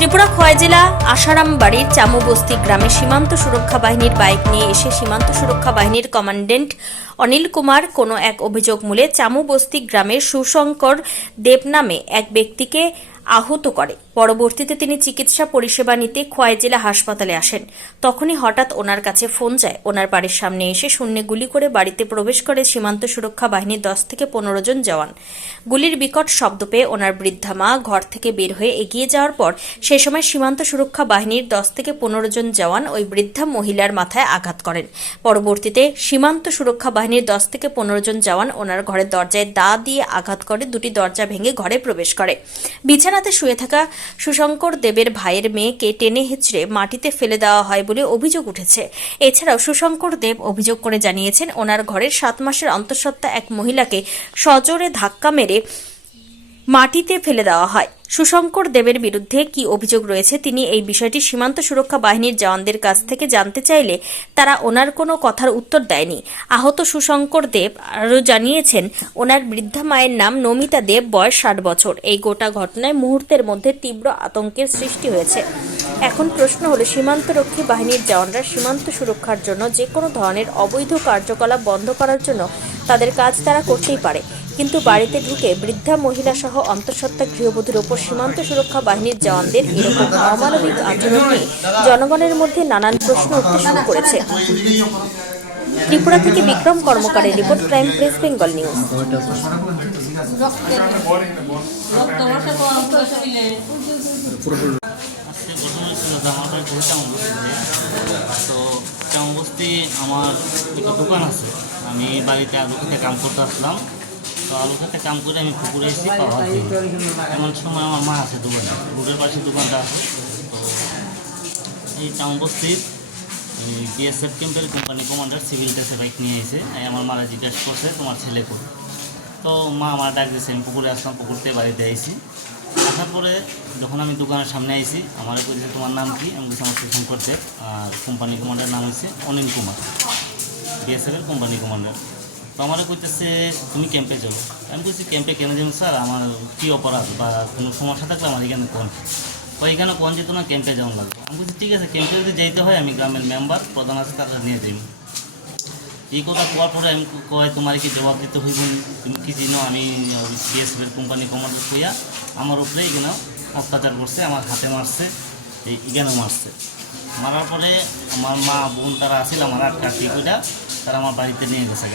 ত্রিপুরা খোয়াই জেলা আশারামবাড়ির চামুবস্তি গ্রামে সীমান্ত সুরক্ষা বাহিনীর বাইক নিয়ে এসে সীমান্ত সুরক্ষা বাহিনীর কমান্ড্যান্ট অনিল কুমার কোনো এক অভিযোগ মূলে চামুবস্তি গ্রামের সুশঙ্কর দেব নামে এক ব্যক্তিকে আহত করে। পরবর্তীতে তিনি চিকিৎসা পরিষেবা নিতে খোয়াই জেলা হাসপাতালে আসেন। তখনই হঠাৎ ওনার কাছে ফোন যায়। ওনার বাড়ির সামনে এসে শূন্যে গুলি করে বাড়িতে প্রবেশ করে সীমান্ত সুরক্ষা বাহিনীর 10 থেকে 15 জন জওয়ান। গুলির বিকট শব্দ পেয়ে ওনার বৃদ্ধা মা ঘর থেকে বের হয়ে এগিয়ে যাওয়ার পর সেই সময় সীমান্ত সুরক্ষা বাহিনীর 10 থেকে 15 জন জওয়ান ওই বৃদ্ধা মহিলার মাথায় আঘাত করেন। পরবর্তীতে সীমান্ত সুরক্ষা বাহিনীর 10 থেকে 15 জন জওয়ান ওনার ঘরের দরজায় দা দিয়ে আঘাত করে দুটি দরজা ভেঙে ঘরে প্রবেশ করে। বিছানাতে শুয়ে থাকা সুশঙ্কর দেবের ভাইয়ের মেয়েকে টেনে হিঁচড়ে মাটিতে ফেলে দেওয়া হয় বলে অভিযোগ উঠেছে। এছাড়াও সুশঙ্কর দেব অভিযোগ করে জানিয়েছেন, ওনার ঘরের 7 মাসের অন্তঃসত্ত্বা এক মহিলাকে সজোরে ধাক্কা মেরে মাটিতে ফেলে দেওয়া হয়। সুশঙ্কর দেবের বিরুদ্ধে কি অভিযোগ রয়েছে তিনি এই বিষয়টি সীমান্ত সুরক্ষা বাহিনীর জওয়ানদের কাছ থেকে জানতে চাইলে তারা ওনার কোনো কথার উত্তর দেয়নি। আহত সুশঙ্কর দেব আরও জানিয়েছেন, ওনার বৃদ্ধা মায়ের নাম নমিতা দেব, বয়স 60 বছর। এই গোটা ঘটনায় মুহূর্তের মধ্যে তীব্র আতঙ্কের সৃষ্টি হয়েছে। এখন প্রশ্ন হলো, সীমান্তরক্ষী বাহিনীর জওয়ানরা সীমান্ত সুরক্ষার জন্য যে কোনো ধরনের অবৈধ কার্যকলাপ বন্ধ করার জন্য তাদের কাজ তারা করতেই পারে, কিন্তু বাড়িতে ঢুকে বৃদ্ধা মহিলা সহ অন্তঃসত্ত্বা গৃহবধূর ওপর সীমান্ত সুরক্ষা বাহিনীর জওয়ানদের এরকম অমানবিক আচরণ নিয়ে জনগণের মধ্যে নানান প্রশ্ন উঠতে শুরু করেছে। ত্রিপুরা থেকে বিক্রম কর্মকারের report, prime press, Bengal news. চামবস্তি আমার একটা দোকান আছে, আমি বাড়িতে আলু খেতে কাম করতে আসলাম। তো আলু খেতে কাম করে আমি পুকুরে এসেছি পাওয়া দিই। এমন সময় আমার মা আছে দোকানে, রোডের পাশে দোকানটা আছে। তো এই চামবস্তির বিএসএফ ক্যাম্পের কোম্পানি কমান্ডার সিভিল ড্রেসে বাইক নিয়ে এসে আমার মারা জিজ্ঞাসা করছে তোমার ছেলে কই। তো মা আমার ডাক দিয়েছে, আমি পুকুরে আসলাম, পুকুরতে বাড়িতে আইসি। আসার পরে যখন আমি দোকানের সামনে আইসি, আমার বলছে তোমার নাম কি? আমি বলছি আমার সুশঙ্কর দেব, আর কোম্পানি কমান্ডার নাম হচ্ছে অনিল কুমার, বিএসএফের কোম্পানি কমান্ডার। তো আমার কইতেছে তুমি ক্যাম্পে চলো। আমি বলছি ক্যাম্পে কেন যাবো স্যার, আমার কী অপরাধ বা কোনো সমস্যা থাকলে আমার এখানে কোন ওইখানে কোন যেত না, ক্যাম্পে যাওয়া লাগবে। আমি বলছি ঠিক আছে, ক্যাম্পে যদি যেতে হয় আমি গ্রামের মেম্বার প্রধান আছে তারা নিয়ে যাই। এই কথা কোয়ার পরে আমি কয় তোমার কি জবাব দিতে হইব, তুমি কি চিনো আমি বিএসএফের কোম্পানি কমান্ডার কইয়া আমার উপরে এখানে অত্যাচার করছে, আমার হাতে মারছে, এখানেও মারছে। মারার পরে আমার মা বোন তারা আসছিল, আমার আটকাটি কইটা তারা আমার বাড়িতে নিয়ে গেছে।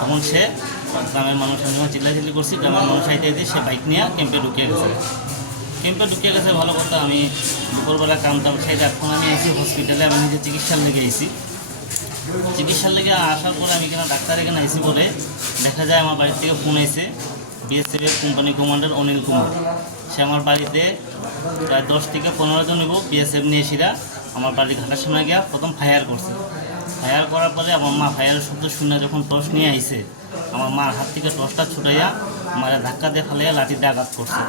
তখন সে গ্রামের মানুষ আমি চিল্লাচিল্লি করছি, গ্রামের মানুষ আইতে আইতে সে বাইক নিয়ে ক্যাম্পে ঢুকিয়ে গেছে। ক্যাম্পে ঢুকিয়ে গেছে ভালো কথা, আমি দুপুরবেলা কামটাম খাইতে এখন আমি এসেছি হসপিটালে, আমি নিজে চিকিৎসার লেগে এসেছি। চিকিৎসার লেগে আসার পরে আমি এখানে ডাক্তার এখানে আইসি বলে দেখা যায় আমার বাড়ির থেকে ফোন এসে বিএসএফের কোম্পানি কমান্ডার অনিল কুমার, সে আমার বাড়িতে প্রায় 10 থেকে 15 জন নিব বিএসএফ নিয়ে এসিরা আমার বাড়ির ঘাটার সামনে গিয়া প্রথম ফায়ার করছে। ফায়ার করার পরে আমার মা ফায়ারের শব্দ শুনে যখন টর্চ নিয়ে আইসে, আমার মার হাত থেকে টর্চটা ছুটাইয়া আমার ধাক্কা দিয়ে ফালাইয়া লাঠি দিয়ে আঘাত করছে।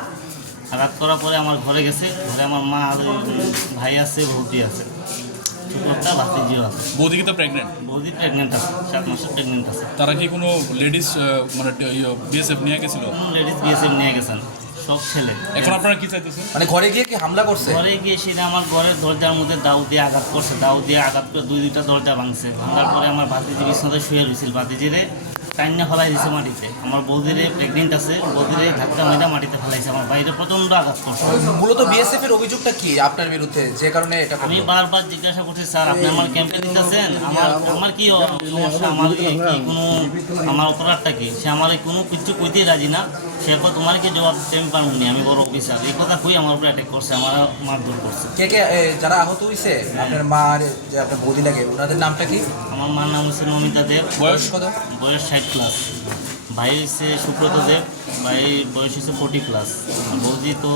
আঘাত করার পরে আমার ঘরে গেছে, ঘরে আমার মা আর ভাই আছে, বৌদি আছে, ছোটটা ভাতিজিও আছে। বৌদি কি তো প্রেগনেন্ট? বৌদি প্রেগনেন্ট আছে, 7 মাসের প্রেগনেন্ট আছে। তারা কি কোনো লেডিস মানে বিএসএফ নিয়ে গেছিল? লেডিস বিএসএফ নিয়ে গেছেন, সব ছেলে। এখন আপনারা কি চাইতেছেন? মানে ঘরে গিয়ে কি হামলা করছে? ঘরে গিয়ে সেটা আমার ঘরের দরজার মধ্যে দাউ দিয়ে আঘাত করছে, দাউ দিয়ে আঘাত করে 2-2টা দরজা ভাঙছে। ভাঙার পরে আমার ভাতিজি বিছনাতে শুয়ে রয়েছিল, ভাতিজিরে টাইনে ফেলাই দিয়েছে মাটিতে। আমার বৌদিরে প্রেগনেন্ট আছে, বৌদিরে ধাক্কা মেয়েটা মাটিতে ফেলাইছে, আমার বাইরে প্রচণ্ড আঘাত করছে। মূলত বিএসএফ এর অভিযোগটা কি আপনার বিরুদ্ধে, যে কারণে এটা? আমি বারবার জিজ্ঞাসা করছি, স্যার আপনি আমার ক্যাম্পে দিতেছেন, আমার কি সমস্যা, আমার কি কোনো আমার অপরাধটা কি? সে আমার কোনো কিছু কইতেই রাজি না। সে এখন তোমার কি জবাব দিতে আমি পারবো না, আমি বড় অফিসার। এই কথা কই আমার উপরে অ্যাটাক করছে, আমার মারধর করছে। কে কে যারা আহত হয়েছে আপনার মা আর যে আপনার বৌদি লাগে, ওনাদের নামটা কি? আমার মার নাম হচ্ছে নমিতা দেব, বয়স কত? বয়স 60+। ভাই হচ্ছে সুব্রত দেব, ভাই বয়স হচ্ছে 40+। বৌদি তো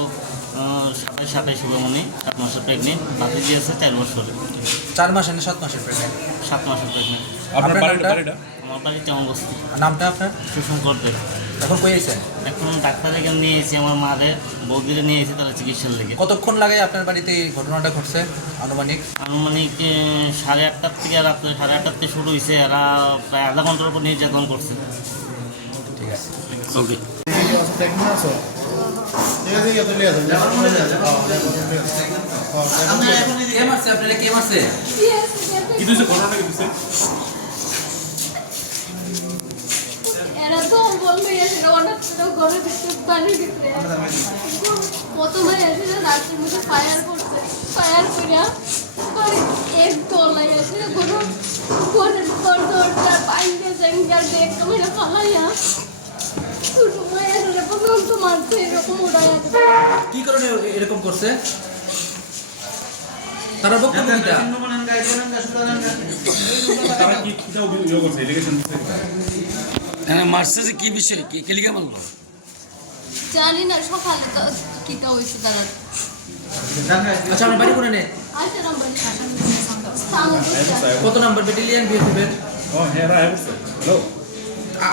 27 শুভমণি, 7 মাসের প্রেগনেন্ট। ভাতিজি আছে 4 বছর। 4 মাস না 7 মাসের প্রেগনেন্ট? 7 মাসের প্রেগনেন্ট। আপনার বাড়িটা? আমার বাড়ি চামবস্তি। নামটা আপনার? সুশঙ্কর দেব। এখন কই আছেন? এখন ডাক্তার এখানে নিয়ে এসেছি, আমার মাদের বৌদিরে নিয়ে এসেছি তারা চিকিৎসার লেগে। কতক্ষণ লাগে আপনার বাড়িতে এই ঘটনাটা ঘটছে আনুমানিক? 8:30 থেকে রাত্রে 8:30 থেকে শুরু হয়েছে। এরা প্রায় আধা ঘন্টার উপর নির্যাতন করছে। ঠিক আছে, ওকে। কে মারছে আপনারা, কে মারছে? কি দিছে ঘটনাটা কি দিছে? এরা তো বলবে এসে অনেক ঘরে ভিতরে বাড়ির ভিতরে প্রথমে এসে রাত্রির মধ্যে ফায়ার করছে, ফায়ার করিয়া পরে এক দোলাই এসে কোনো ঘরের দরজা বাইরে জঙ্গল দেখতে মেরে ফালাইয়া ছোট মেয়ে এসে পর্যন্ত মারছে, এরকম উড়াইয়া কি কারণে এরকম করছে? তারা বক্তব্য কিটা? তারা কি কিটা অভিযোগ করছে, এলিগেশন দিছে? মারছে যে কি বিষয় কি কেলিকা মারলো? জানি না সকালে তো কিটা হয়েছে তারা আচ্ছা, আমার বাড়ি কোনে নেই? আসে নাম্বার সামনে কত নাম্বার ব্যাটালিয়ন বিএসএফ এর? ও হ্যাঁ রা আইবছে হ্যালো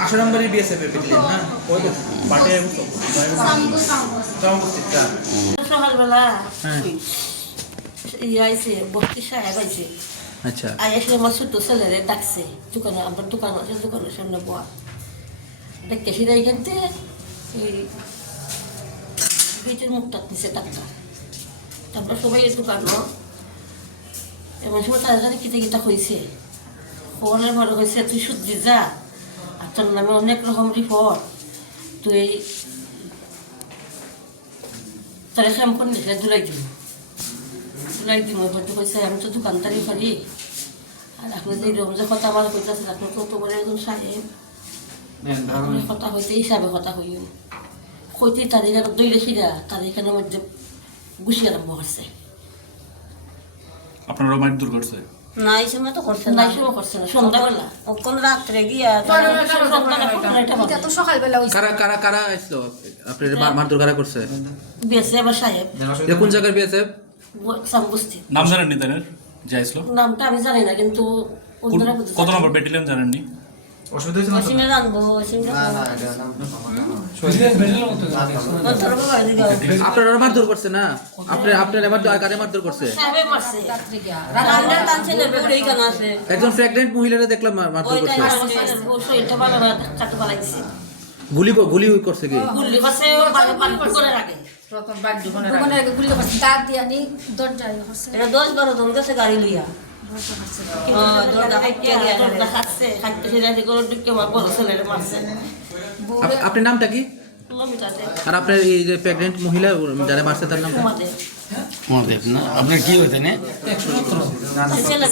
8 নাম্বারের বিএসএফ এর ব্যাটালিয়ন না? কই তো পার্টি আইবছে সামনে চৌমুস্তিটা। সকালবেলা হ্যাঁ। আইসে বস্তি সাহেব আইসে আচ্ছা, এসে আমার ছোট ছেলেরে ডাকছে দোকানে, আমার দোকান আছে, দোকানের সামনে বয়া দেখতে সেটা এখানতে এই গেটের মুখটা নিচে ডাক্তার, তারপর সবাই দোকানও এমন সময় তাদের কাছে কিতা কিতা হয়েছে, ফোনের বড় হয়েছে তুই সূর্যি যা, আর তোর নামে অনেক রকম রিপোর্ট, তুই তারা শ্যাম করে নিয়েছিল জুলাই দিব হয়তো কইছে আমি তো দোকানদারি করি, আর আপনি যে এরকম যে কথা আমার কইতেছেন আপনি কত বড় একজন সাহেব, আপনি কথা হইতে হিসাবে কথা হইন কইতে তাদের দইলে সিরা তাদের এখানের মধ্যে গুছি আরম্ভ করছে। আপনারা মারধর করছে? না এই সময় তো করছে নাই সময় করছে না, সন্ধ্যাবেলা কোন রাত্রে গিয়া এটা তো সকালবেলা হয়েছে। কারা কারা কারা আসলো আপনার মারধর কারা করছে? বিয়েছে আবার সাহেব এটা কোন জায়গার বিএসএফ? সামবস্তি, নাম জানেননি তাদের যে আইসলো? নামটা আমি জানি না কিন্তু অন্যরা বুঝতে কত নম্বর ব্যাটালিয়ন জানেননি? অসুবিধা হয়েছে না তো? অসীমে জানবো অসীমে আপনারা মারধর করছে না? আপনার মারধর কারে মারধর করছে? সাহেবে মারছে রান্না টানছে না বেগুড়ি কেন আছে একজন প্রেগন্যান্ট মহিলারা দেখলাম মারধর করছে। শরীরটা ভালো না কাটতে পালাইছে গুলি করছে কি? গুল্লি পাশে পানি করে রাখে দোকানের আগে গুলি করছে, দাঁত দিয়ে আনি দরজায় করছে। এটা 10-12 জন গেছে গাড়ি লইয়া দরজা হাইটে গিয়া খাচ্ছে খাইতে সেটা করে ঢুকে আমার বড় ছেলেরে মারছে আপনার নামটা কি? কিলোমিটারে আর আপনার এই যে প্রেগন্যান্ট মহিলা যারা মারছে তার নামটা? আমাদের আমাদের না আপনার কি হইতে না? ছেলে